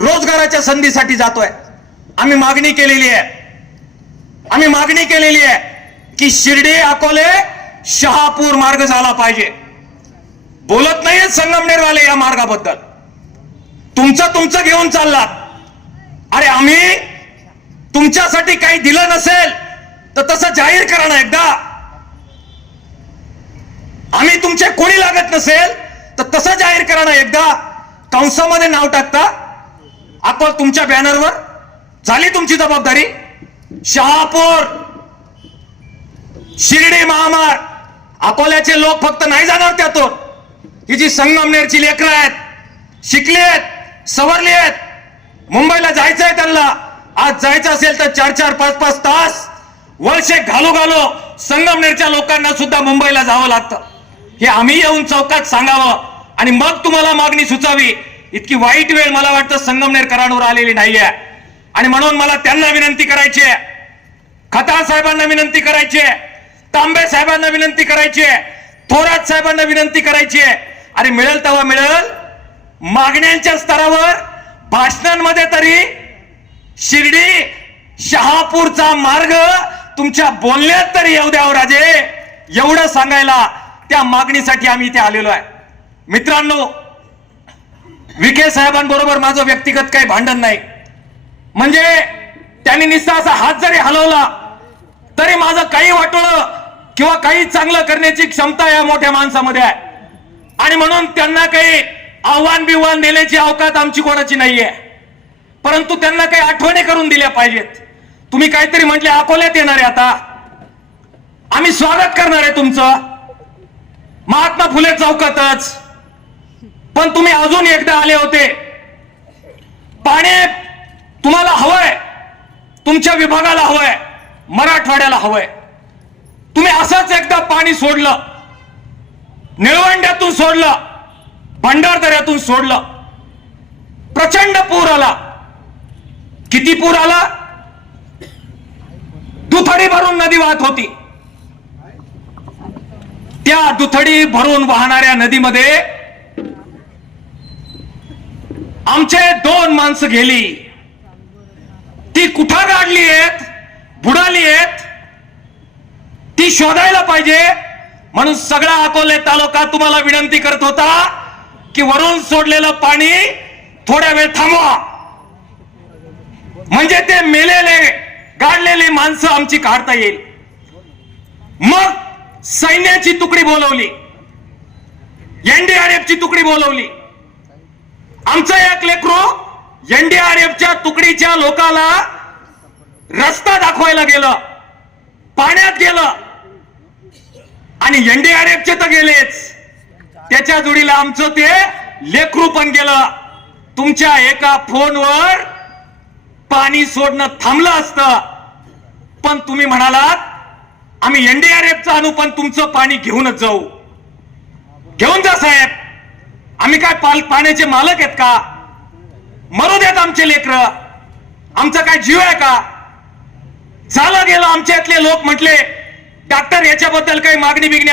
रोजगाराच्या संधीसाठी जातोय. आम्ही मागणी केलेली आहे. आम्ही मागणी केलेली आहे की शिर्डी अकोले शहापूर मार्ग झाला पाहिजे. बोलत नाहीये संगमनेरवाले या मार्गाबद्दल. तुमचं तुमचं घेऊन चाललात. अरे आम्ही तुमच्यासाठी काही दिलं नसेल तर तसं जाहीर करा ना एकदा. आम्ही तुमचे कोणी लागत नसेल तर तसं जाहीर करा ना एकदा. कंसामध्ये नाव टाकता. आपण तुमच्या बॅनरवर झाली तुमची जबाबदारी? शहापूर शिर्डी महामार्ग. अकोल्याचे लोक फक्त नाही जाणार त्यातून. ही जी संगमनेरची लेकरं आहेत शिकली आहेत सवरली आहेत मुंबईला जायचं आहे त्यांना. आज जायचं असेल तर चार चार पाच पाच तास वर्षे घालो घालो संगमनेरच्या लोकांना सुद्धा मुंबईला जावं लागतं. हे आम्ही येऊन चौकात सांगावं आणि मग तुम्हाला मागणी सुचावी. इतकी वाईट वेळ मला वाटतं संगमनेरकरांवर आलेली नाहीये. आणि म्हणून मला त्यांना विनंती करायची आहे. खताळ साहेबांना विनंती करायची आहे. तांबे साहेबांना विनंती करायची आहे. थोरात साहेबांना विनंती करायची आहे. अरे मिळेल तेव्हा मिळेल. मागण्यांच्या स्तरावर भाषणांमध्ये तरी शिर्डी शहापूरचा मार्ग तुमच्या बोलण्यात तरी येऊ द्यावं राजे. एवढं सांगायला त्या मागणीसाठी आम्ही इथे आलेलो आहे. मित्रांनो विखे साहेबांबरोबर माझं व्यक्तिगत काही भांडण नाही. म्हणजे त्यांनी निस्ता असा हात जरी हलवला तरी माझं काही वाटोळं किंवा काही चांगलं करण्याची क्षमता या मोठ्या माणसामध्ये आहे. आणि म्हणून त्यांना काही आव्हान बिव्हान देण्याची अवकात आमची कोणाची नाहीये. परंतु त्यांना काही आठवणी करून दिल्या पाहिजेत. तुम्ही काहीतरी म्हटले अकोल्यात येणार आहे आता. आम्ही स्वागत करणार आहे तुमचं. महात्मा फुले चौकातच. पण तुम्ही अजून एकदा आले होते. पाणी तुम्हाला हवंय. तुमच्या विभागाला हवंय. मराठवाड्याला हवंय. तुम्ही असंच एकदा पाणी सोडलं. निळवंड्यातून सोडलं. भंडारदऱ्यातून सोडलं. प्रचंड पूर आला. किती पूर आला? दुथडी भरून नदी वाहत होती. त्या दुथडी भरून वाहणाऱ्या नदीमध्ये आमचे दोन माणसं गेली. ती कुठं गाडली आहेत? बुडाली आहेत? ती शोधायला पाहिजे. म्हणून सगळा अकोले तालुका तुम्हाला विनंती करत होता की वरून सोडलेलं पाणी थोड्या वेळ थांबवा. म्हणजे ते मेलेले गाडलेली माणसं आमची काढता येईल. मग सैन्याची तुकडी बोलवली. एनडीआरएफची तुकडी बोलवली. आमचं एक लेकरू एनडीआरएफच्या तुकडीच्या लोकाला रस्ता दाखवायला गेलं पाण्यात गेलं. आणि एनडीआरएफचे तर गेलेच. त्याच्या जोडीला आमचं ते लेकरू पण गेलं. तुमच्या एका फोनवर पाणी सोडणं थांबलं असतं. पण तुम्ही म्हणालात आम्ही एनडीआरएफचं आणू पण तुमचं पाणी घेऊनच जाऊ. घेऊन जा साहेब. आम्ही काय पाल पाण्याचे मालक आहेत का? मरू देत आमचे लेकर. आमचा काय जीव आहे का? झालं गेलं आमच्यातले लोक म्हटले डॉक्टर याच्याबद्दल काही मागणी बिगणी